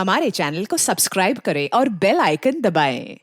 हमारे चैनल को सब्सक्राइब करें और बेल आइकन दबाएं।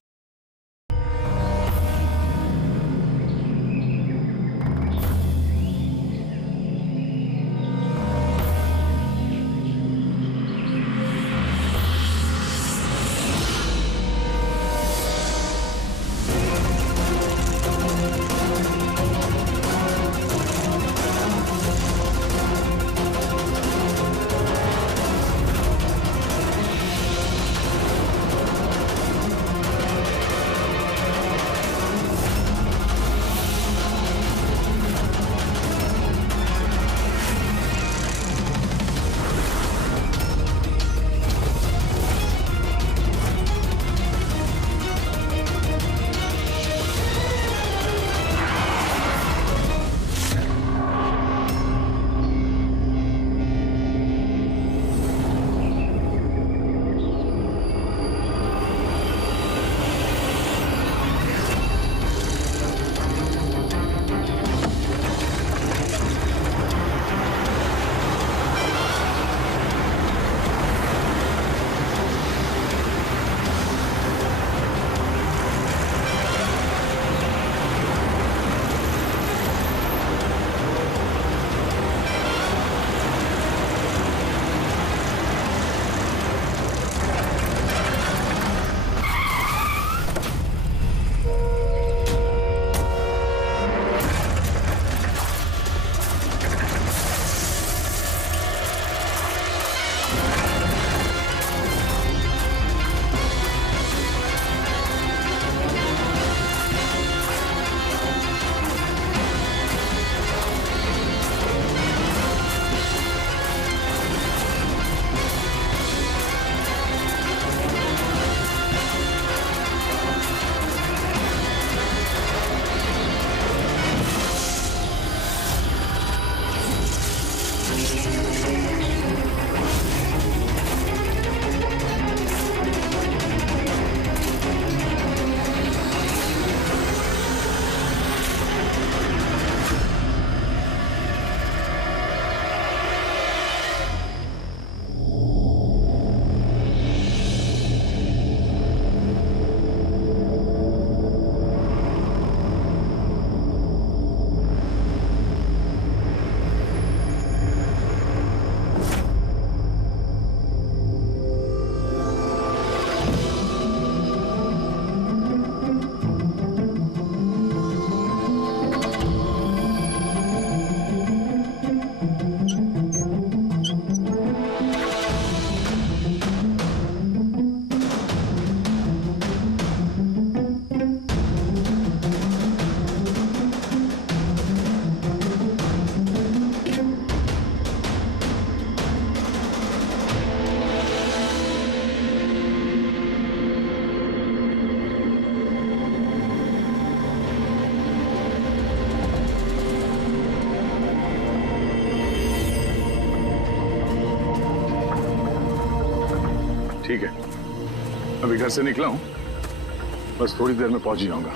ठीक है, अभी घर से निकला हूं, बस थोड़ी देर में पहुंच ही जाऊंगा।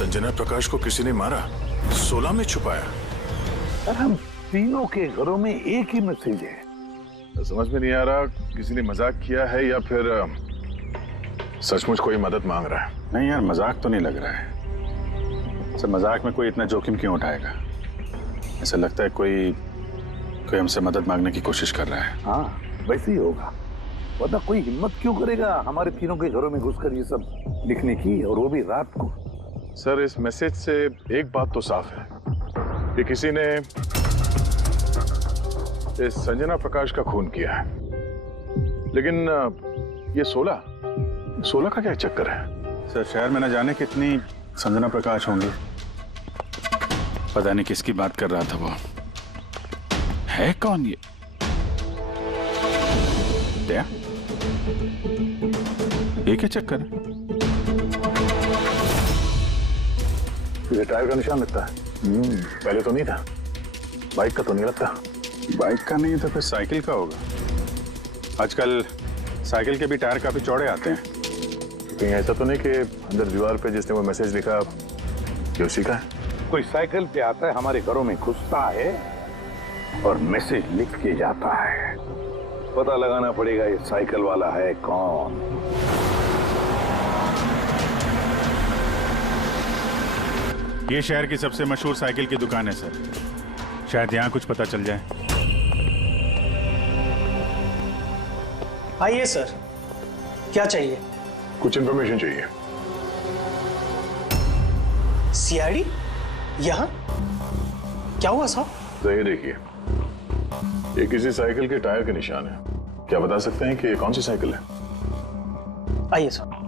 संजना प्रकाश को किसी ने मारा, 16 में छुपाया। सर, हम तीनों के घरों में एक ही मैसेज है। समझ में नहीं आ रहा किसी ने मजाक किया है या फिर सचमुच कोई मदद मांग रहा है। नहीं यार, मजाक तो नहीं लग रहा है। सर, मजाक में कोई इतना जोखिम क्यों उठाएगा? ऐसा लगता है कोई हमसे मदद मांगने की कोशिश कर रहा है। हाँ, वैसे ही होगा, वरना कोई हिम्मत क्यों करेगा हमारे तीनों के घरों में घुसकर ये सब लिखने की, और वो भी रात को। सर, इस मैसेज से एक बात तो साफ है कि किसी ने इस संजना प्रकाश का खून किया है, लेकिन ये 16 का क्या चक्कर है? सर, शहर में न जाने कितनी संजना प्रकाश होंगी। पता नहीं किसकी बात कर रहा था वो। है कौन ये? दया? ये क्या चक्कर है? तुझे टायर का निशान लगता है? पहले तो नहीं था। बाइक का तो नहीं लगता। बाइक का नहीं तो फिर साइकिल का होगा। आजकल साइकिल के भी टायर काफी चौड़े आते हैं। कहीं ऐसा तो नहीं कि अंदर दीवार पे जिसने वो मैसेज लिखा ये उसी का है? कोई साइकिल पे आता है, हमारे घरों में घुसता है और मैसेज लिख के जाता है। पता लगाना पड़ेगा ये साइकिल वाला है कौन। ये शहर की सबसे मशहूर साइकिल की दुकान है सर। शायद यहाँ कुछ पता चल जाए। आइए सर, क्या चाहिए? कुछ इंफॉर्मेशन चाहिए। सीआईडी यहाँ? क्या हुआ साहब? तो ये देखिए, ये किसी साइकिल के टायर के निशान है। क्या बता सकते हैं कि ये कौन सी साइकिल है? आइए सर।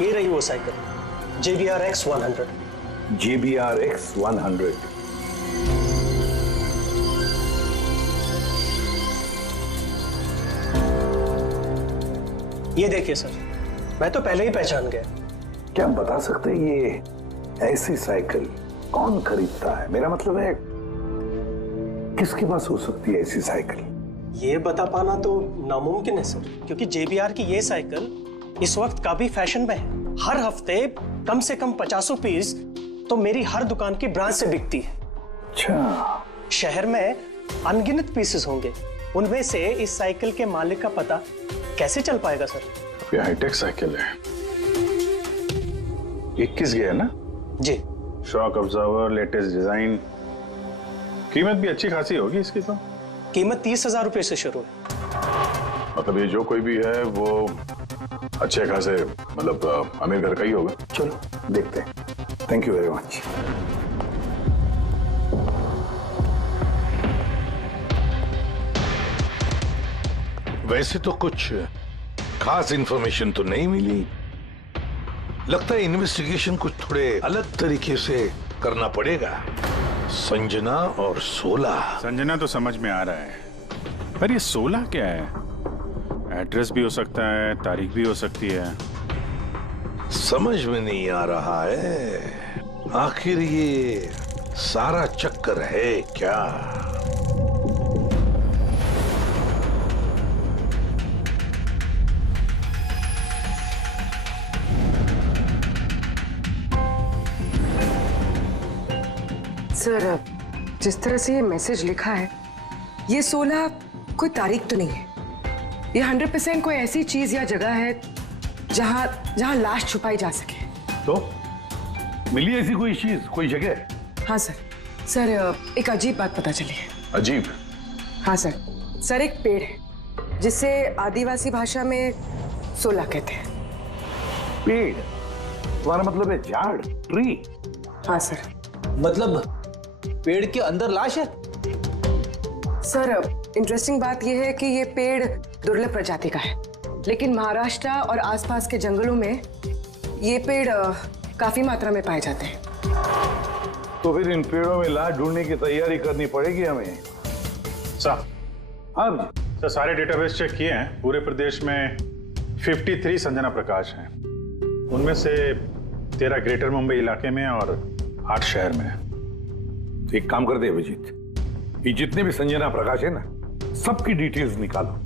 ये रही वो साइकिल, JBR-X 100। JBR-X 100। ये देखिए सर, मैं तो पहले ही पहचान गया। क्या बता सकते हैं ये ऐसी साइकिल कौन खरीदता है? मेरा मतलब है किसके पास हो सकती है ऐसी साइकिल? ये बता पाना तो नामुमकिन है सर, क्योंकि JBR की ये साइकिल इस वक्त काफी फैशन में है। हर हफ्ते कम से कम 50 पीस तो मेरी हर दुकान की ब्रांच से बिकती है। अच्छा, शहर में अनगिनत पीसेस होंगे, उनमें से इस साइकिल के मालिक का पता कैसे चल पाएगा सर? ये हाईटेक साइकिल है। 21 गया ना? जी। Shock observer, latest design. कीमत भी अच्छी खासी होगी इसकी तो। कीमत 30,000 रुपए से शुरू है। मतलब ये जो कोई भी है वो अच्छे खासे मतलब अमीर घर का ही होगा। चलो देखते हैं। Thank you very much. वैसे तो कुछ खास इंफॉर्मेशन तो नहीं मिली। लगता है इन्वेस्टिगेशन कुछ थोड़े अलग तरीके से करना पड़ेगा। संजना और 16। संजना तो समझ में आ रहा है, पर ये 16 क्या है? एड्रेस भी हो सकता है, तारीख भी हो सकती है। समझ में नहीं आ रहा है आखिर ये सारा चक्कर है क्या? सर, जिस तरह से ये मैसेज लिखा है, ये 16 कोई तारीख तो नहीं है। ये 100% कोई ऐसी चीज या जगह है जहां लाश छुपाई जा सके। तो मिली ऐसी कोई चीज, कोई जगह? हाँ सर, एक अजीब बात पता चली है। अजीब? हाँ सर, एक पेड़ है जिसे आदिवासी भाषा में 16 कहते हैं। पेड़? तुम्हारा मतलब है झाड़, ट्री? हाँ सर। मतलब पेड़ के अंदर लाश है? सर, इंटरेस्टिंग बात यह है कि ये पेड़ दुर्लभ प्रजाति का है, लेकिन महाराष्ट्र और आसपास के जंगलों में ये पेड़ काफी मात्रा में पाए जाते हैं। तो फिर इन पेड़ों में लाश ढूंढने की तैयारी करनी पड़ेगी हमें। सर, हाँ सर सारे डेटाबेस चेक किए हैं। पूरे प्रदेश में 53 संजना प्रकाश हैं। उनमें से 13 ग्रेटर मुंबई इलाके में और 8 शहर में। एक काम करते हैं अभिजीत, ये जितने भी संजना प्रकाश है ना, सबकी डिटेल्स निकालो।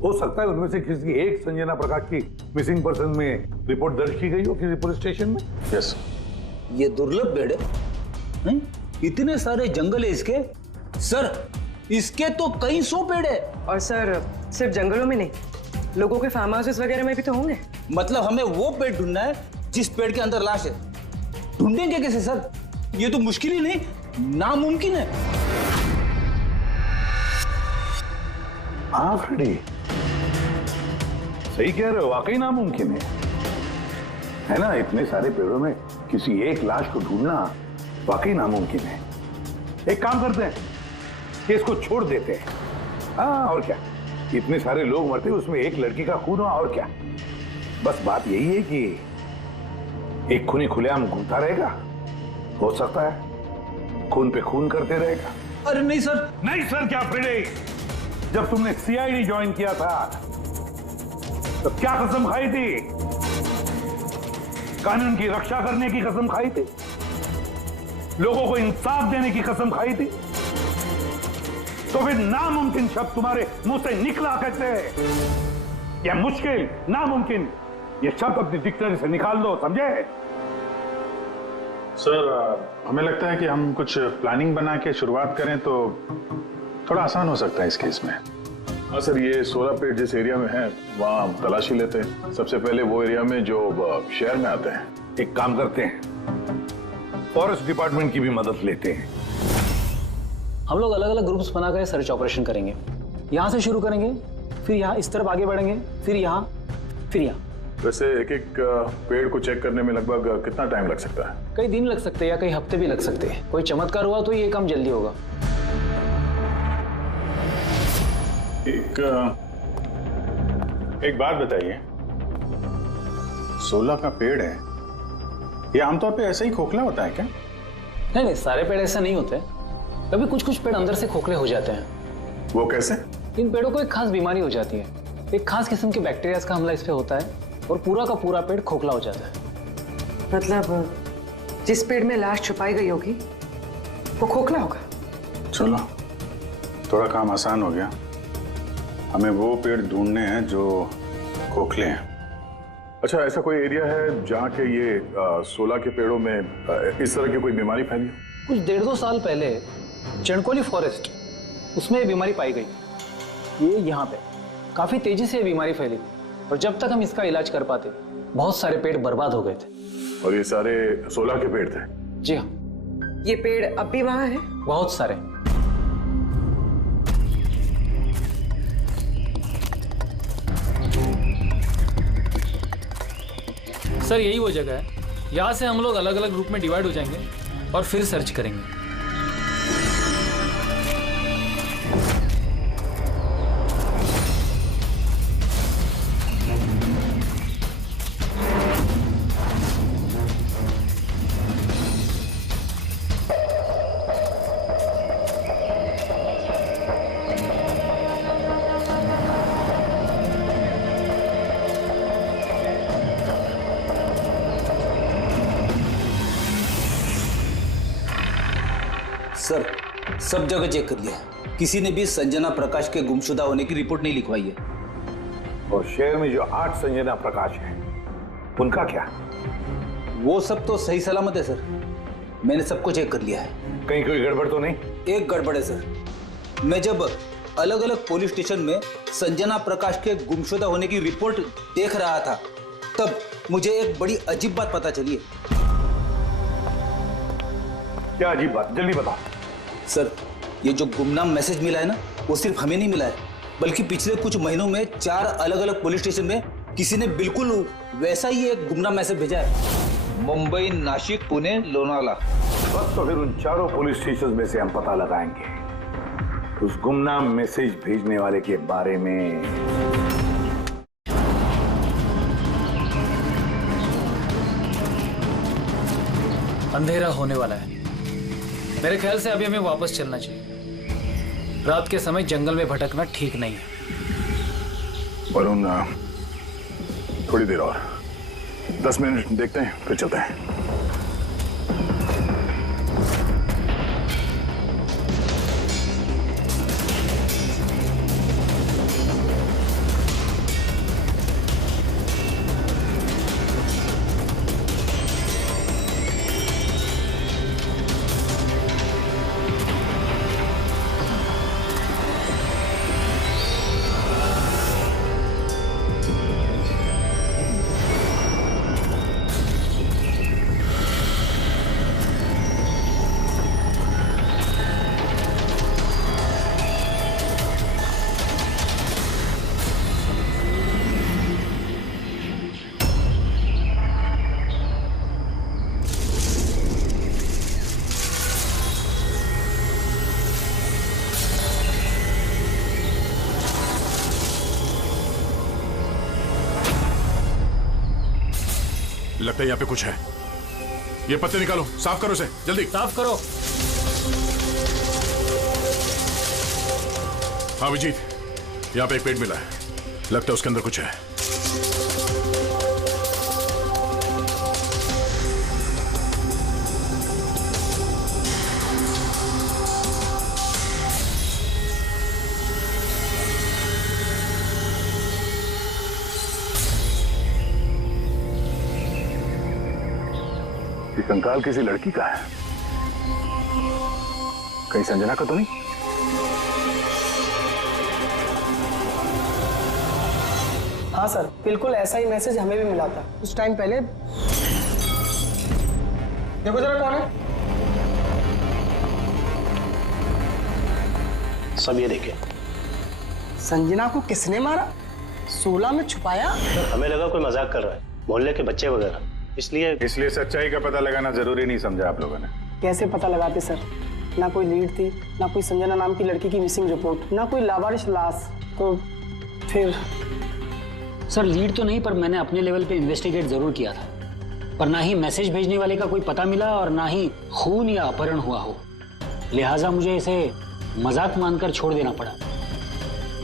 हो सकता है उनमें से किसी एक संजना प्रकाश की मिसिंग पर्सन में रिपोर्ट दर्ज की गई हो किसी पुलिस स्टेशन में। यस। ये दुर्लभ पेड़ है? इतने सारे जंगल है इसके। सर, इसके तो कई 100 पेड़ है। और सर, सिर्फ जंगलों में नहीं, लोगों के फार्म हाउसेस वगैरह में भी तो होंगे। मतलब हमें वो पेड़ ढूंढना है जिस पेड़ के अंदर लाश है। ढूंढेंगे कैसे सर? ये तो मुश्किल ही नहीं, नामुमकिन है। हाँ फ्रेडी, सही कह रहे हो, वाकई नामुमकिन है ना? इतने सारे पेड़ों में किसी एक लाश को ढूंढना वाकई नामुमकिन है। एक काम करते हैं कि इसको छोड़ देते हैं। हाँ, और क्या, इतने सारे लोग मरते उसमें एक लड़की का खून हुआ और क्या। बस बात यही है कि एक खूनी खुलेआम घूमता रहेगा, हो सकता है खून पे खून करते रहेगा। अरे नहीं सर। नहीं सर क्या फ्रेडे, जब तुमने सीआईडी ज्वाइन किया था तो क्या कसम खाई थी? कानून की रक्षा करने की कसम खाई थी, लोगों को इंसाफ देने की कसम खाई थी। तो फिर नामुमकिन शब्द तुम्हारे मुंह से निकला कैसे? या मुश्किल, नामुमकिन, ये शब्द अपनी डिक्शनरी से निकाल दो, समझे? सर हमें लगता है कि हम कुछ प्लानिंग बना के शुरुआत करें तो थोड़ा आसान हो सकता है इस केस में। हाँ सर, ये 16 पेड़ जिस एरिया में है वहाँ हम तलाशी लेते हैं। सबसे पहले वो एरिया में जो शहर में आते हैं। एक काम करते हैं, फॉरेस्ट डिपार्टमेंट की भी मदद लेते हैं। हम लोग अलग अलग ग्रुप्स बनाकर सर्च ऑपरेशन करेंगे। यहाँ से शुरू करेंगे, फिर यहाँ इस तरफ आगे बढ़ेंगे, फिर यहाँ, फिर यहाँ। वैसे एक एक पेड़ को चेक करने में लगभग कितना टाइम लग सकता है? कई दिन लग सकते हैं या कई हफ्ते भी लग सकते हैं। कोई चमत्कार हुआ तो ये काम जल्दी होगा। एक बात बताइए, 16 का पेड़ है, ये आमतौर पे ऐसे ही खोखला होता है क्या? नहीं नहीं, सारे पेड़ ऐसे नहीं होते। कभी कुछ कुछ पेड़ अंदर से खोखले हो जाते हैं। वो कैसे? इन पेड़ों को एक खास बीमारी हो जाती है। एक खास किस्म के बैक्टीरिया का हमला इस पे होता है और पूरा का पूरा पेड़ खोखला हो जाता है। मतलब जिस पेड़ में लाश छुपाई गई होगी वो खोखला होगा। चलो थोड़ा काम आसान हो गया। हमें वो पेड़ ढूंढने हैं जो खोखले हैं। अच्छा, ऐसा कोई एरिया है जहाँ के ये 16 के पेड़ों में इस तरह की कोई बीमारी फैली? कुछ 1.5-2 साल पहले चणकोली फॉरेस्ट, उसमें ये बीमारी पाई गई। ये यहाँ पे काफी तेजी से ये बीमारी फैली और जब तक हम इसका इलाज कर पाते बहुत सारे पेड़ बर्बाद हो गए थे। और ये सारे 16 के पेड़ थे? जी हाँ। ये पेड़ अब भी वहां है? बहुत सारे। सर यही वो जगह है। यहाँ से हम लोग अलग अलग ग्रुप में डिवाइड हो जाएंगे और फिर सर्च करेंगे। सर सब जगह चेक कर लिया, किसी ने भी संजना प्रकाश के गुमशुदा होने की रिपोर्ट नहीं लिखवाई है। और शहर में जो 8 संजना प्रकाश है उनका क्या? वो सब तो सही सलामत है सर, मैंने सबको चेक कर लिया है। कहीं कोई गड़बड़ तो नहीं? एक गड़बड़ है सर। मैं जब अलग अलग पुलिस स्टेशन में संजना प्रकाश के गुमशुदा होने की रिपोर्ट देख रहा था तब मुझे एक बड़ी अजीब बात पता चली है। क्या अजीब बात? जल्दी बताओ। सर ये जो गुमनाम मैसेज मिला है ना, वो सिर्फ हमें नहीं मिला है, बल्कि पिछले कुछ महीनों में 4 अलग अलग पुलिस स्टेशन में किसी ने बिल्कुल वैसा ही एक गुमनाम मैसेज भेजा है। मुंबई, नासिक, पुणे, लोनावाला। बस तो फिर उन चारों पुलिस स्टेशन में से हम पता लगाएंगे उस गुमनाम मैसेज भेजने वाले के बारे में। अंधेरा होने वाला है। मेरे ख्याल से अभी हमें वापस चलना चाहिए। रात के समय जंगल में भटकना ठीक नहीं है। वरुण, थोड़ी देर और 10 मिनट देखते हैं फिर चलते हैं। लगता है यहाँ पे कुछ है। ये पत्ते निकालो, साफ करो इसे, जल्दी साफ करो। हाँ विजीत, यहाँ पे एक पेट मिला है, लगता है उसके अंदर कुछ है। ये कंकाल किसी लड़की का है, कहीं संजना का तो नहीं? हाँ सर, बिल्कुल ऐसा ही मैसेज हमें भी मिला था कुछ टाइम पहले। देखो जरा कौन है। सब ये देखिए। संजना को किसने मारा? 16 में छुपाया? हमें लगा कोई मजाक कर रहा है, मोहल्ले के बच्चे वगैरह, इसलिए सच्चाई का पता लगाना जरूरी नहीं समझा आप लोगों ने? कैसे पता लगाते सर? ना कोई लीड थी, ना कोई संजना नाम की लड़की की मिसिंग रिपोर्ट, ना कोई लावारिश लाश, तो फिर सर लीड तो नहीं, पर मैंने अपने लेवल पे इन्वेस्टिगेट जरूर किया था, पर ना ही मैसेज भेजने वाले का कोई पता मिला और ना ही खून या अपहरण हुआ हो, लिहाजा मुझे इसे मजाक मानकर छोड़ देना पड़ा।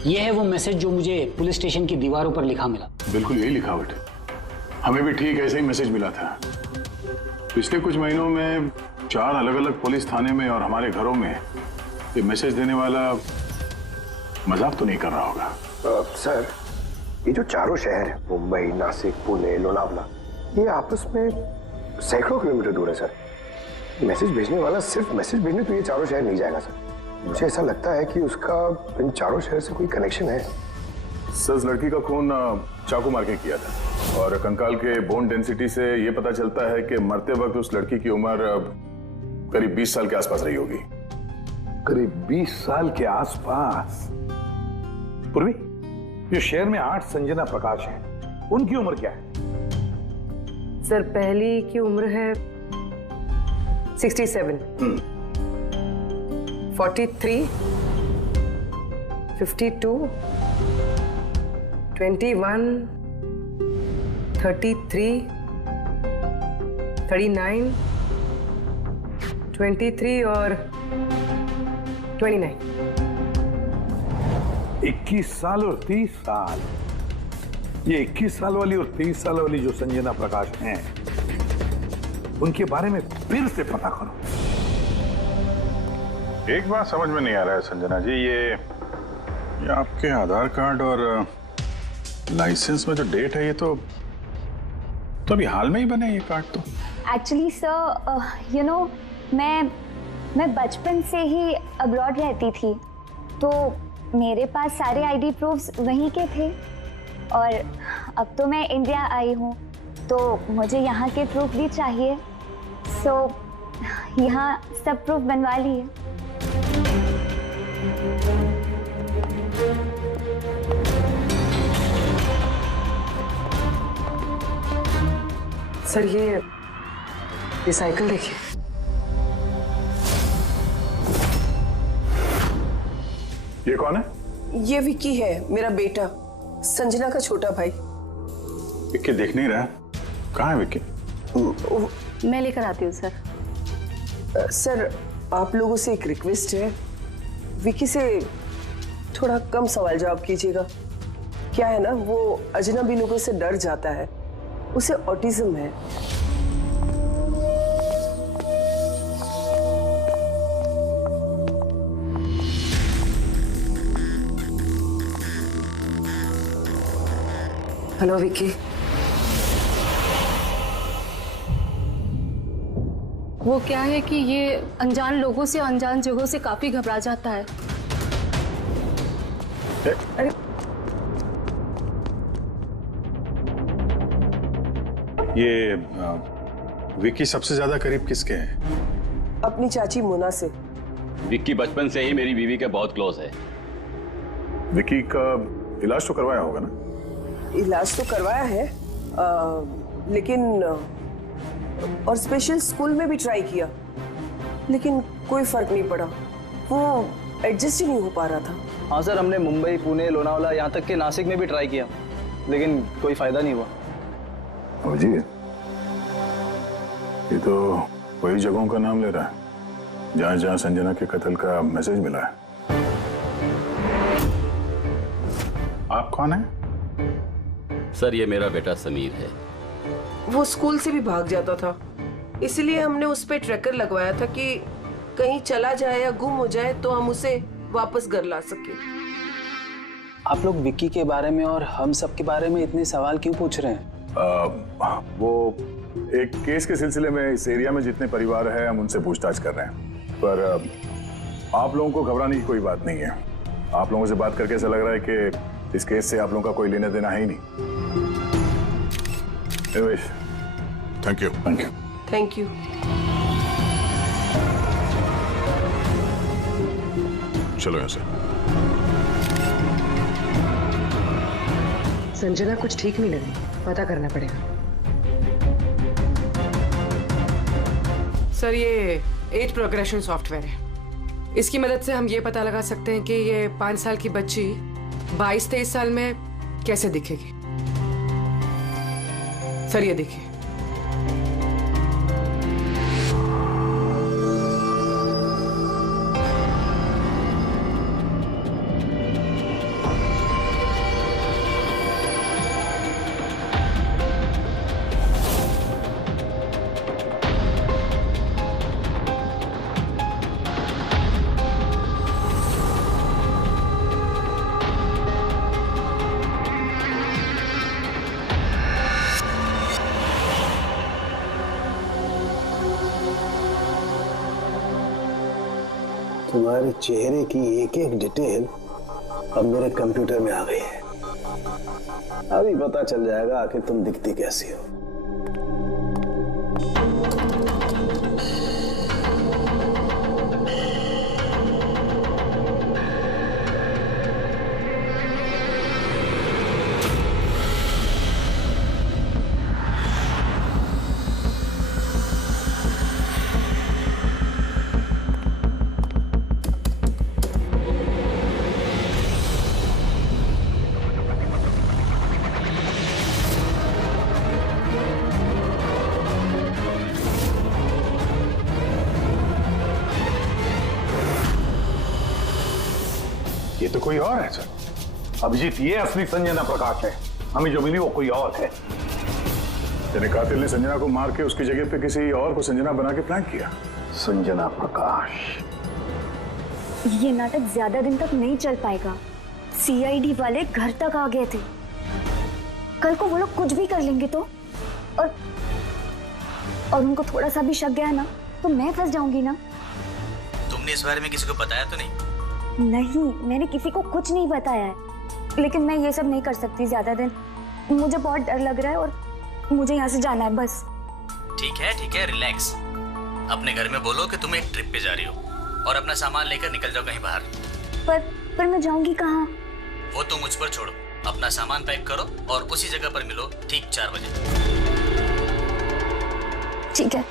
यह है वो मैसेज जो मुझे पुलिस स्टेशन की दीवारों पर लिखा मिला। बिल्कुल यही लिखावट है, हमें भी ठीक ऐसे ही मैसेज मिला था। पिछले कुछ महीनों में 4 अलग अलग पुलिस थाने में और हमारे घरों में ये मैसेज देने वाला मजाक तो नहीं कर रहा होगा। सर, ये जो चारों शहर है, मुंबई, नासिक, पुणे, लोनावला, ये आपस में सैकड़ों किलोमीटर दूर है सर। मैसेज भेजने वाला सिर्फ मैसेज भेजने तो ये चारों शहर नहीं जाएगा सर। मुझे ऐसा लगता है कि उसका इन चारों शहर से कोई कनेक्शन है। सर, उस लड़की का खून चाकू मार के किया था और कंकाल के बोन डेंसिटी से ये पता चलता है कि मरते वक्त उस लड़की की उम्र करीब 20 साल के आसपास रही होगी। करीब 20 साल के आसपास। पूर्वी, जो शहर में 8 संजना प्रकाश हैं, उनकी उम्र क्या है? सर, पहली की उम्र है 67, 43, 52, 21, 33, 39, 23 और 29। 21 साल और 30 साल। ये 21 साल वाली और 30 साल वाली जो संजना प्रकाश हैं, उनके बारे में फिर से पता करो। एक बात समझ में नहीं आ रहा है संजना जी, ये आपके आधार कार्ड और लाइसेंस में जो डेट है, ये तो अभी हाल में ही बने ये कार्ड तो। एक्चुअली सर, यू नो, मैं बचपन से ही अब्रॉड रहती थी, तो मेरे पास सारे आईडी प्रूफ्स वहीं के थे और अब तो मैं इंडिया आई हूँ, तो मुझे यहाँ के प्रूफ भी चाहिए। सो यहाँ सब प्रूफ बनवा लिए। सर, ये साइकिल देखिए। ये कौन है? ये विक्की है, मेरा बेटा, संजना का छोटा भाई। विक्की देख नहीं रहा, कहाँ है विक्की? मैं लेकर आती हूँ सर। सर, आप लोगों से एक रिक्वेस्ट है, विक्की से थोड़ा कम सवाल जवाब कीजिएगा। क्या है ना, वो अजनबी लोगों से डर जाता है, उसे ऑटिज्म है। हेलो विक्की। वो क्या है कि ये अनजान लोगों से, अनजान जगहों से काफी घबरा जाता है। अरे ये विक्की सबसे ज्यादा करीब किसके है? अपनी चाची मोना से। विक्की बचपन से ही मेरी बीवी के बहुत क्लोज है। विक्की का इलाज तो करवाया होगा ना? इलाज तो करवाया है, लेकिन और स्पेशल स्कूल में भी ट्राई किया, लेकिन कोई फर्क नहीं पड़ा। वो एडजस्ट ही नहीं हो पा रहा था। हाँ सर, हमने मुंबई, पुणे, लोनावला, यहाँ तक के नासिक में भी ट्राई किया, लेकिन कोई फायदा नहीं हुआ। जी, ये तो वही जगहों का नाम ले रहा है जहां जहां संजना के कत्ल का मैसेज मिला है। आप कौन हैं? सर, ये मेरा बेटा समीर है। वो स्कूल से भी भाग जाता था, इसलिए हमने उस पे ट्रैकर लगवाया था कि कहीं चला जाए या गुम हो जाए तो हम उसे वापस घर ला सके। आप लोग विक्की के बारे में और हम सब के बारे में इतने सवाल क्यों पूछ रहे हैं? वो एक केस के सिलसिले में इस एरिया में जितने परिवार हैं हम उनसे पूछताछ कर रहे हैं, पर आप लोगों को घबराने की कोई बात नहीं है। आप लोगों से बात करके ऐसा लग रहा है कि इस केस से आप लोगों का कोई लेना देना है ही नहीं। Thank you. Thank you. Thank you. चलो यहाँ से। संजना कुछ ठीक नहीं लग रही, पता करना पड़ेगा। सर, ये एज प्रोग्रेशन सॉफ्टवेयर है। इसकी मदद से हम ये पता लगा सकते हैं कि ये 5 साल की बच्ची 22-23 साल में कैसे दिखेगी। सर, ये देखिए। तुम्हारे चेहरे की एक एक डिटेल अब मेरे कंप्यूटर में आ गई है। अभी पता चल जाएगा आखिर तुम दिखती कैसी हो। ये तो कोई और है सर। अभिजीत, ये असली संजना प्रकाश है। हमें जो मिली वो कोई और है। तेरे कातिल ने संजना को मार के उसकी जगह पे किसी और को संजना बना के प्लान किया। संजना प्रकाश। ये नाटक ज्यादा दिन तक नहीं चल पाएगा। सीआईडी वाले घर तक आ गए थे। कल को वो लोग कुछ भी कर लेंगे तो, और उनको थोड़ा सा भी शक गया ना तो मैं फंस जाऊंगी ना। तुमने इस बारे में किसी को बताया तो नहीं? नहीं, मैंने किसी को कुछ नहीं बताया है, लेकिन मैं ये सब नहीं कर सकती ज्यादा दिन। मुझे बहुत डर लग रहा है और मुझे यहाँ से जाना है बस। ठीक है, रिलैक्स। अपने घर में बोलो कि तुम एक ट्रिप पे जा रही हो और अपना सामान लेकर निकल जाओ कहीं बाहर। पर मैं जाऊंगी कहाँ? वो तुम मुझ पर छोड़ो। अपना सामान पैक करो और उसी जगह पर मिलो ठीक 4 बजे। ठीक है।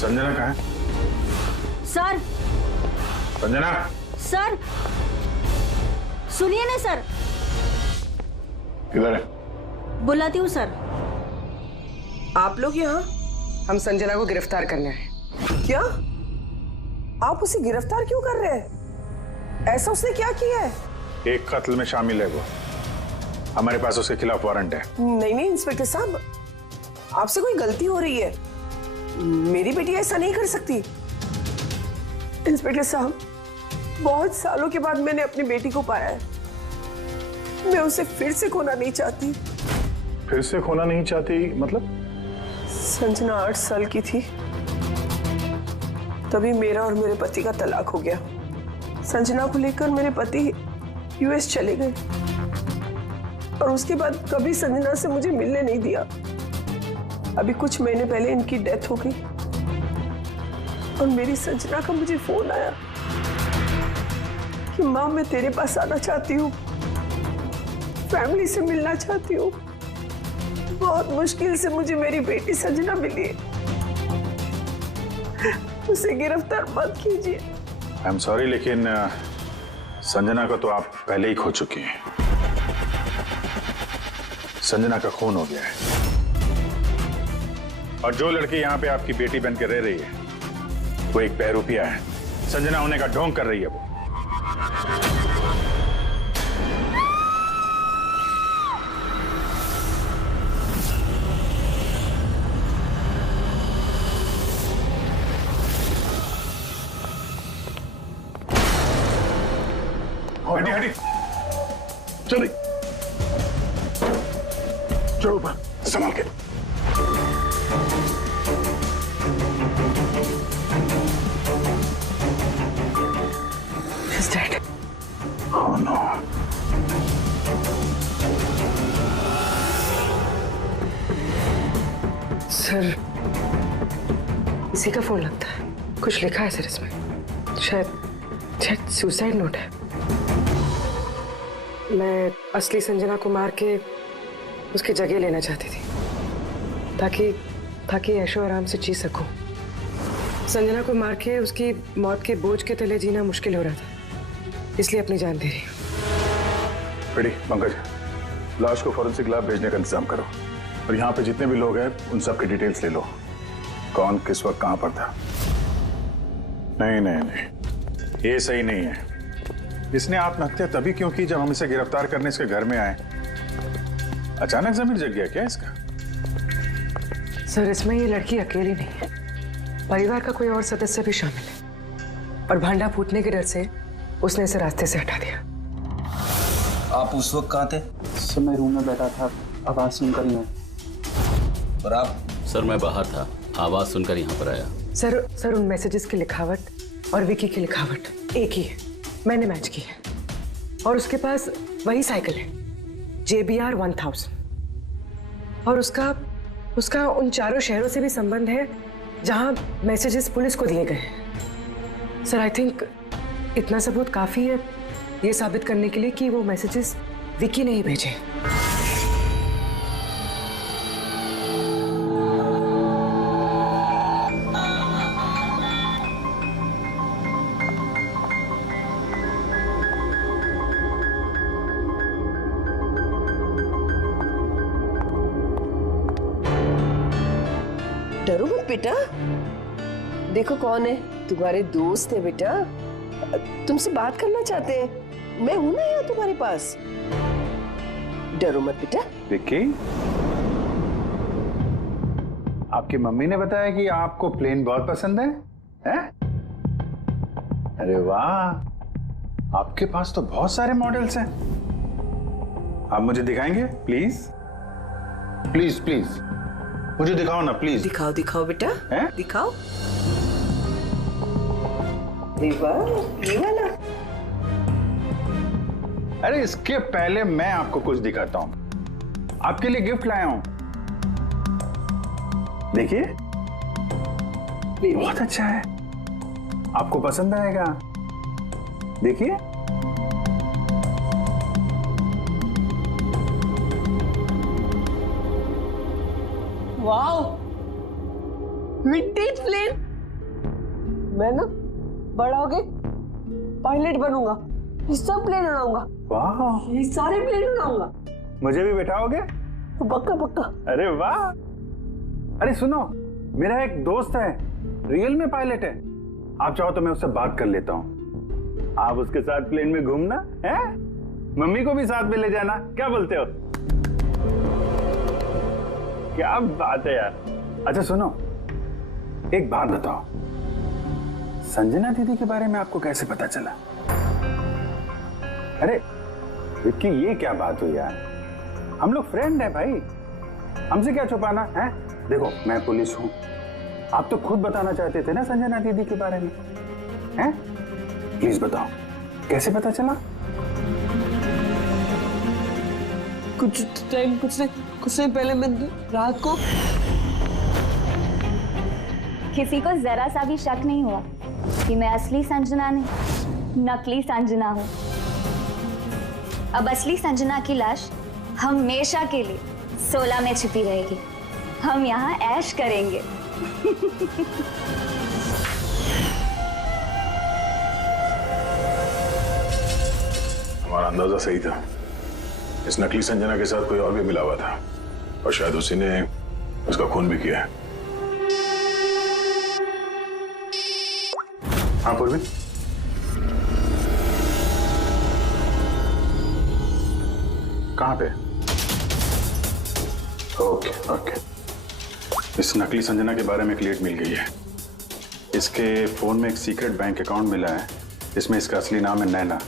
संजना कहाँ है? सर। संजना। सर, सुनिए ना सर। किधर है? बुलाती हूँ सर। आप लोग यहाँ? हम संजना को गिरफ्तार करने आए। क्या? आप उसे गिरफ्तार क्यों कर रहे हैं? ऐसा उसने क्या किया है? एक कत्ल में शामिल है वो। हमारे पास उसके खिलाफ वारंट है। नहीं इंस्पेक्टर साहब, आपसे कोई गलती हो रही है। मेरी बेटी ऐसा नहीं कर सकती। इंस्पेक्टर साहब, बहुत सालों के बाद मैंने अपनी बेटी को पाया है। मैं उसे फिर से खोना नहीं चाहती। फिर से खोना नहीं चाहती मतलब? संजना 8 साल की थी, तभी मेरा और मेरे पति का तलाक हो गया। संजना को लेकर मेरे पति यूएस चले गए और उसके बाद कभी संजना से मुझे मिलने नहीं दिया। अभी कुछ महीने पहले इनकी डेथ हो गई और मेरी संजना का मुझे फोन आया कि माँ, मैं तेरे पास आना चाहती हूँ, फैमिली से मिलना चाहती हूँ। बहुत मुश्किल से मुझे मेरी बेटी संजना मिली है। उसे गिरफ्तार मत कीजिए। आई एम सॉरी, लेकिन संजना को तो आप पहले ही खो चुकी हैं। संजना का खून हो गया है और जो लड़की यहाँ पे आपकी बेटी बन के रह रही है वो एक बहरूपिया है। संजना होने का ढोंग कर रही है वो। हटी हटी, चल चलो ऊपर, संभाल के। She's dead. Oh no. Sir, इसी का फोन लगता है। कुछ लिखा है सर इसमें। शायद सुसाइड नोट है। मैं असली संजना को मार के उसकी जगह लेना चाहती थी ताकि ऐशो आराम से जी सकूं। संजना को मार के उसकी मौत के बोझ के तले जीना मुश्किल हो रहा था, इसलिए अपनी जान दे रही हूँ। बेटी पंकज, लाश को फॉरेंसिक लैब भेजने का इंतजाम करो और यहाँ पे जितने भी लोग हैं उन सब की डिटेल्स ले लो। कौन किस वक्त कहाँ पर था। नहीं नहीं नहीं, ये सही नहीं है। इसने आत्महत्या तभी क्यों की जब हम इसे गिरफ्तार करने इसके घर में आए। अचानक जमीन जग गया क्या इसका? सर, इसमें ये लड़की अकेली नहीं है, परिवार का कोई और सदस्य भी शामिल है और भांडा फूटने के डर से उसने इसे रास्ते से हटा दिया। आप उस वक्त कहाँ थे? सर मैं रूम में बैठा था, आवाज सुनकर ही। और आप? सर मैं बाहर था, आवाज सुनकर यहाँ पर आया। सर उन मैसेजेस की लिखावट और विकी की लिखावट एक ही है, मैंने मैच की है। और उसके पास वही साइकिल है, JBR 1000, और उसका उन चारों शहरों से भी संबंध है जहां मैसेजेस पुलिस को दिए गए हैं। सर, आई थिंक इतना सबूत काफी है ये साबित करने के लिए कि वो मैसेजेस विकी ने ही भेजे। डरो मत बेटा, देखो कौन है, तुम्हारे दोस्त है बेटा, तुमसे बात करना चाहते हैं। मैं हूं ना यहाँ तुम्हारे पास, डरो मत बेटा। विक्की, आपकी मम्मी ने बताया कि आपको प्लेन बहुत पसंद है, हैं? अरे वाह, आपके पास तो बहुत सारे मॉडल्स हैं। आप मुझे दिखाएंगे प्लीज? प्लीज प्लीज मुझे दिखाओ ना प्लीज। दिखाओ दिखाओ बेटा, हैं? दिखाओ। ये वाला। अरे इसके पहले मैं आपको कुछ दिखाता हूं। आपके लिए गिफ्ट लाया हूं, देखिए, बहुत अच्छा है, आपको पसंद आएगा। देखिए, वाओ, विंटेज प्लेन। मैं ना बड़ा होके पायलट बनूंगा, ये सब प्लेन उड़ाऊंगा। वाह, ये सारे प्लेन उड़ाऊंगा। मुझे भी बैठाओगे? पक्का पक्का। अरे वाह। अरे सुनो, मेरा एक दोस्त है, रियल में पायलट है, आप चाहो तो मैं उससे बात कर लेता हूँ। आप उसके साथ प्लेन में घूमना है, मम्मी को भी साथ में ले जाना, क्या बोलते हो? क्या बात है यार। अच्छा सुनो, एक बात बताओ, संजना दीदी के बारे में आपको कैसे पता चला? अरे विक्की, ये क्या बात हुई यार, हम लोग फ्रेंड हैं भाई, हमसे क्या छुपाना है? देखो मैं पुलिस हूं, आप तो खुद बताना चाहते थे ना संजना दीदी के बारे में, हैं? प्लीज बताओ, कैसे पता चला? कुछ टाइम पहले मैं रात को। किसी को जरा सा भी शक नहीं हुआ कि मैं असली संजना नहीं, नकली संजना हूँ। अब असली संजना की लाश हमेशा के लिए 16 में छिपी रहेगी। हम यहाँ ऐश करेंगे। हमारा अंदाजा सही था, इस नकली संजना के साथ कोई और भी मिला हुआ था और शायद उसी ने उसका खून भी किया है। हाँ पूर्वी, कहाँ पे? ओके ओके, इस नकली संजना के बारे में एक लीड मिल गई है। इसके फोन में एक सीक्रेट बैंक अकाउंट मिला है, इसमें इसका असली नाम है नैना,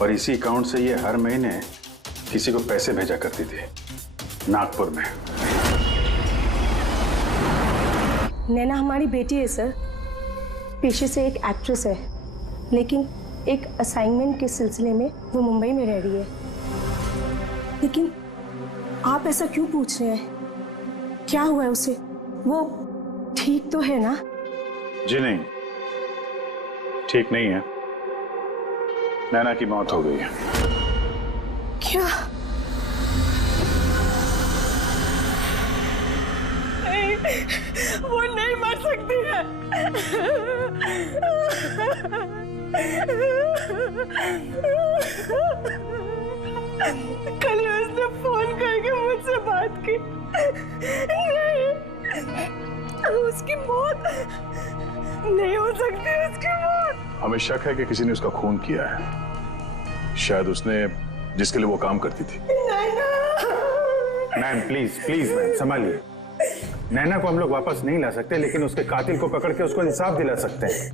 और इसी अकाउंट से ये हर महीने किसी को पैसे भेजा करती थी नागपुर में। नैना हमारी बेटी है सर, पेशे से एक एक्ट्रेस है, लेकिन एक असाइनमेंट के सिलसिले में वो मुंबई में रह रही है। लेकिन आप ऐसा क्यों पूछ रहे हैं? क्या हुआ है उसे? वो ठीक तो है ना? जी नहीं, ठीक नहीं है। नैना की मौत हो गई है। क्या? नहीं, वो नहीं मर सकती है। कल ही उसने फोन करके मुझसे बात की। नहीं, उसकी मौत नहीं हो सकती, उसकी मौत। हमें शक है कि किसी ने उसका खून किया है, शायद उसने जिसके लिए वो काम करती थी। मैम प्लीज प्लीज मैम संभालिए। नैना को हम लोग वापस नहीं ला सकते, लेकिन उसके कातिल को पकड़ के उसको इंसाफ दिला सकते हैं।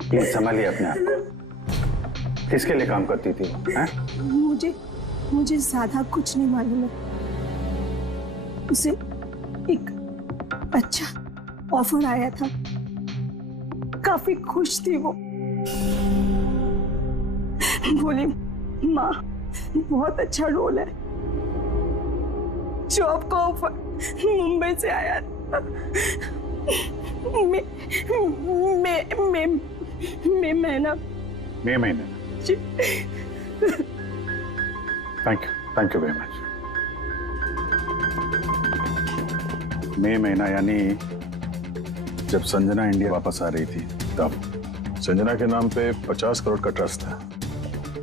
प्लीज संभालिए अपने आप को। किसके लिए काम करती थी वो? मुझे ज्यादा कुछ नहीं मालूम है। उसे एक अच्छा ऑफर आया था, काफी खुश थी वो। बोली माँ बहुत अच्छा रोल है। जॉब का ऑफर मुंबई से आया था। महीना। Thank you very much. मई महीना यानी जब संजना इंडिया वापस आ रही थी तब। संजना के नाम पे 50 करोड़ का ट्रस्ट था,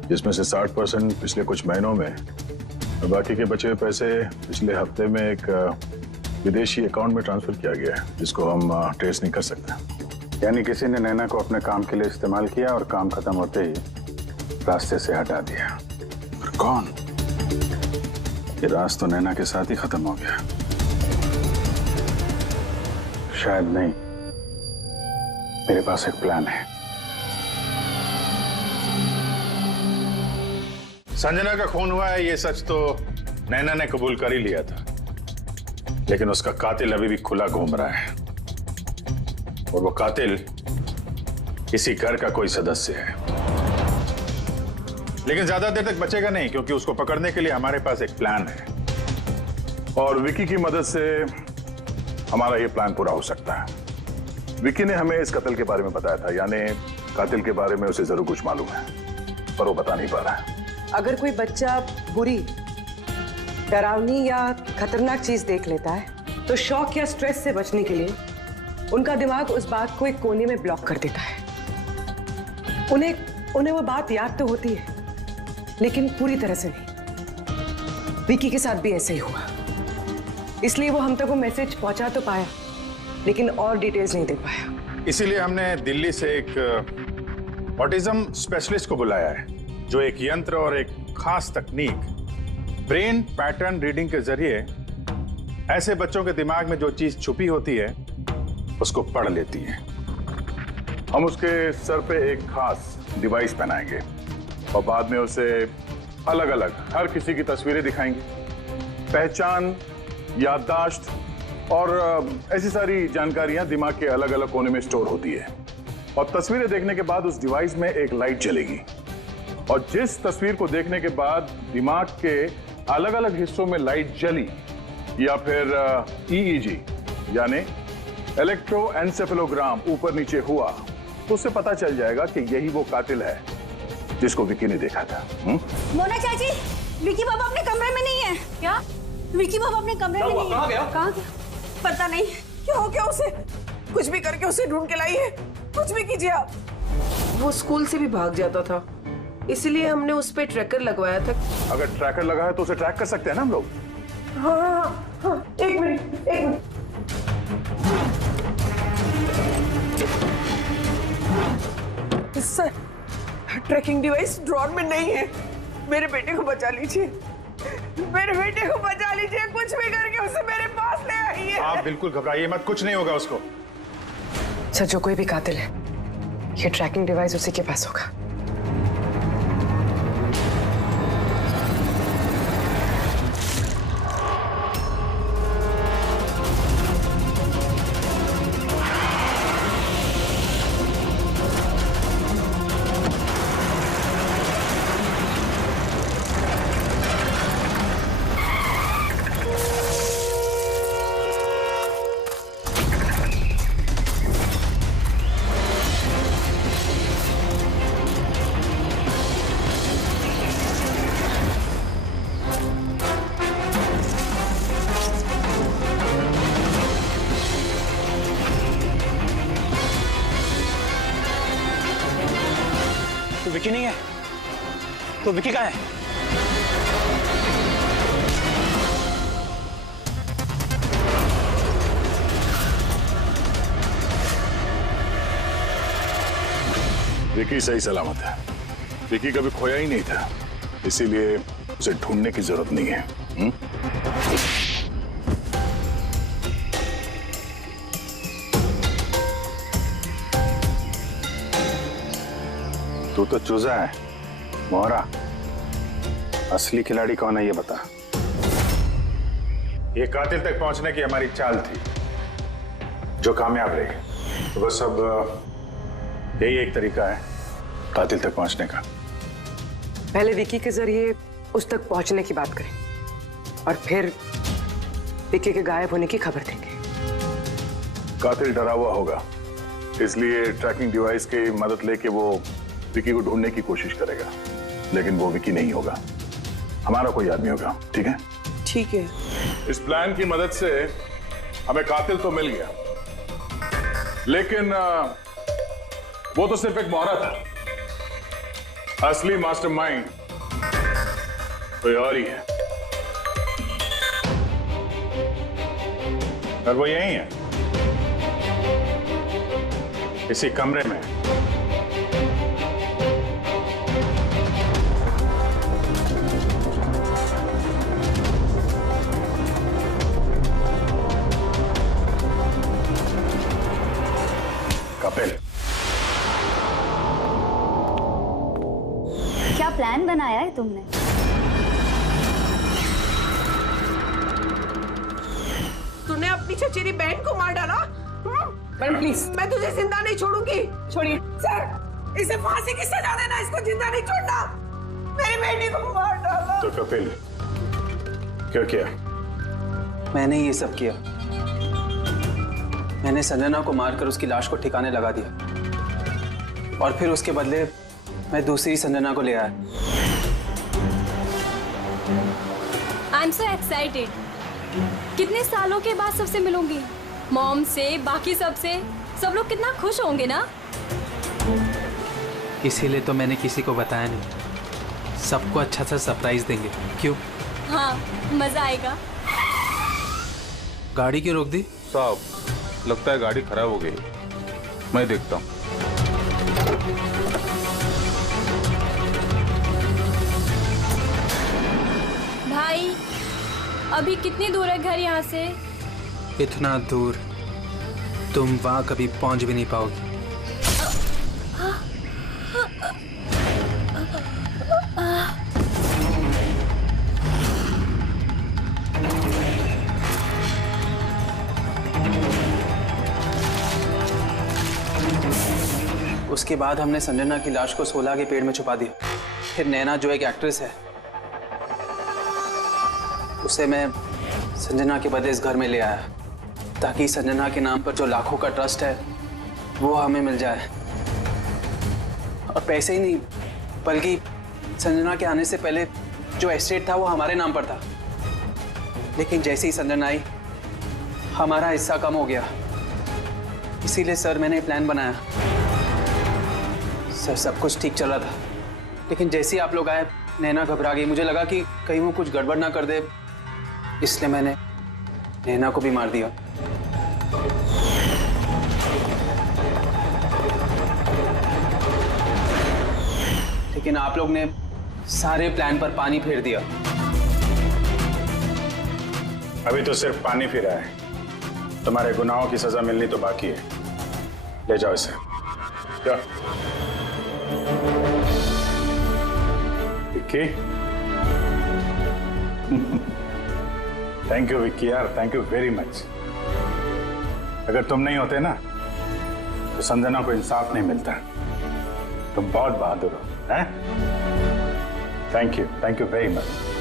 जिसमें से 60% पिछले कुछ महीनों में और बाकी के बचे हुए पैसे पिछले हफ्ते में एक विदेशी अकाउंट में ट्रांसफर किया गया है, जिसको हम ट्रेस नहीं कर सकते। यानी किसी ने नैना को अपने काम के लिए इस्तेमाल किया और काम खत्म होते ही रास्ते से हटा दिया। पर कौन? ये राज तो नैना के साथ ही खत्म हो गया। शायद नहीं, मेरे पास एक प्लान है। संजना का खून हुआ है, ये सच तो नैना ने कबूल कर ही लिया था, लेकिन उसका कातिल अभी भी खुला घूम रहा है, और वो कातिल इसी घर का कोई सदस्य है। लेकिन ज्यादा देर तक बचेगा नहीं, क्योंकि उसको पकड़ने के लिए हमारे पास एक प्लान है, और विकी की मदद से हमारा ये प्लान पूरा हो सकता है। विकी ने हमें इस कत्ल के बारे में बताया था, यानी कातिल के बारे में उसे जरूर कुछ मालूम है, पर वो बता नहीं पा रहा है। अगर कोई बच्चा बुरी, डरावनी या खतरनाक चीज देख लेता है तो शॉक या स्ट्रेस से बचने के लिए उनका दिमाग उस बात को एक कोने में ब्लॉक कर देता है। उन्हें वो बात याद तो होती है, लेकिन पूरी तरह से नहीं। विकी के साथ भी ऐसा ही हुआ, इसलिए वो हम तक वो मैसेज पहुंचा तो पाया, लेकिन और डिटेल्स नहीं दे पाया। इसीलिए हमने दिल्ली से एक ऑटिज्म स्पेशलिस्ट को बुलाया है, जो एक यंत्र और एक खास तकनीक ब्रेन पैटर्न रीडिंग के जरिए ऐसे बच्चों के दिमाग में जो चीज छुपी होती है उसको पढ़ लेती है। हम उसके सर पे एक खास डिवाइस पहनाएंगे और बाद में उसे अलग अलग हर किसी की तस्वीरें दिखाएंगे। पहचान, याददाश्त और ऐसी सारी जानकारियां दिमाग के अलग अलग कोने में स्टोर होती है, और तस्वीरें देखने के बाद उस डिवाइस में एक लाइट जलेगी, और जिस तस्वीर को देखने के बाद दिमाग के अलग अलग हिस्सों में लाइट जली या फिर EEG यानी इलेक्ट्रोएन्सेफेलोग्राम ऊपर नीचे हुआ, तो उससे पता चल जाएगा कि यही वो कातिल है जिसको विकी ने देखा था। मोना चाची, विकी बाबा अपने कमरे में नहीं है। क्या? विकी बाबा अपने कमरे में नहीं है। कहाँ गया? पता नहीं। क्या हो गया उसे? कुछ भी करके उसे ढूंढ के लाइए, कुछ भी कीजिए आप। वो स्कूल से भी भाग जाता था, इसलिए हमने उस पे ट्रैकर लगवाया था। अगर ट्रैकर लगा है तो उसे ट्रैक कर सकते हैं ना हम लोग। हाँ, एक minute. Sir, tracking device drawer में नहीं है। मेरे बेटे को बचा लीजिए, मेरे बेटे को बचा लीजिए, कुछ भी करके उसे मेरे पास ले आइए। आप बिल्कुल घबराइए मत, कुछ नहीं होगा उसको। सर, जो कोई भी कातिल है, ये ट्रैकिंग डिवाइस उसी के पास होगा। तो विकी नहीं है, तो विकी कहाँ है? विकी सही सलामत है। विकी कभी खोया ही नहीं था, इसीलिए उसे ढूंढने की जरूरत नहीं है। तू तो चूजा है मोहरा, असली खिलाड़ी कौन है ये बता। ये कातिल तक पहुंचने की हमारी चाल थी जो कामयाब रही। तो बस अब यही एक तरीका है कातिल तक पहुंचने का। पहले विकी के जरिए उस तक पहुंचने की बात करें और फिर विकी के गायब होने की खबर देंगे। कातिल डरा हुआ होगा, इसलिए ट्रैकिंग डिवाइस की मदद लेके वो विकी को ढूंढने की कोशिश करेगा, लेकिन वो विकी नहीं होगा, हमारा कोई आदमी होगा। ठीक है? ठीक है। इस प्लान की मदद से हमें कातिल तो मिल गया, लेकिन वो तो सिर्फ एक मोहरा था। असली मास्टरमाइंड कोई और ही है, और वो यही है, इसी कमरे में। कपिल, क्या प्लान बनाया है तुमने? तूने अपनी चचेरी बहन को मार डाला? मैडम प्लीज, मैं तुझे जिंदा नहीं छोड़ूंगी। छोड़िए सर, इसे फांसी की सजा देना, इसको जिंदा नहीं छोड़ना। मेरी बेटी को मार डाला। तो कपिल क्यों किया? मैंने ये सब किया। मैंने संजना को मारकर उसकी लाश को ठिकाने लगा दिया और फिर उसके बदले मैं दूसरी संजना को ले आया। I am so excited. कितने सालों के बाद सबसे मिलूंगी, मॉम से, बाकी सबसे। सब लोग कितना खुश होंगे ना। इसीलिए तो मैंने किसी को बताया नहीं। सबको अच्छा सा सरप्राइज देंगे। क्यों? हाँ, मजा आएगा। गाड़ी क्यों रोक दी? साहब, लगता है गाड़ी खराब हो गई, मैं देखता हूँ। भाई, अभी कितनी दूर है घर यहाँ से? इतना दूर तुम वहां कभी पहुंच भी नहीं पाओगी। उसके बाद हमने संजना की लाश को सोला के पेड़ में छुपा दिया। फिर नैना जो एक एक्ट्रेस है, उसे मैं संजना के बदले इस घर में ले आया ताकि संजना के नाम पर जो लाखों का ट्रस्ट है वो हमें मिल जाए। और पैसे ही नहीं, बल्कि संजना के आने से पहले जो एस्टेट था वो हमारे नाम पर था। लेकिन जैसे ही संजना आई, हमारा हिस्सा कम हो गया। इसीलिए सर मैंने प्लान बनाया। सर, सब कुछ ठीक चल रहा था, लेकिन जैसे ही आप लोग आए नैना घबरा गई। मुझे लगा कि कहीं वो कुछ गड़बड़ ना कर दे, इसलिए मैंने नैना को भी मार दिया। लेकिन आप लोग ने सारे प्लान पर पानी फेर दिया। अभी तो सिर्फ पानी फिरा है, तुम्हारे गुनाहों की सजा मिलनी तो बाकी है। ले जाओ इसे। जाओ। विक्की। थैंक यू विक्की यार, थैंक यू वेरी मच। अगर तुम नहीं होते ना तो संजना को इंसाफ नहीं मिलता। तुम बहुत बहादुर हो, हैं? Thank you very much.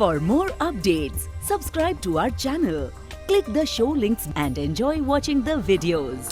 For more updates, subscribe to our channel, click the show links and enjoy watching the videos.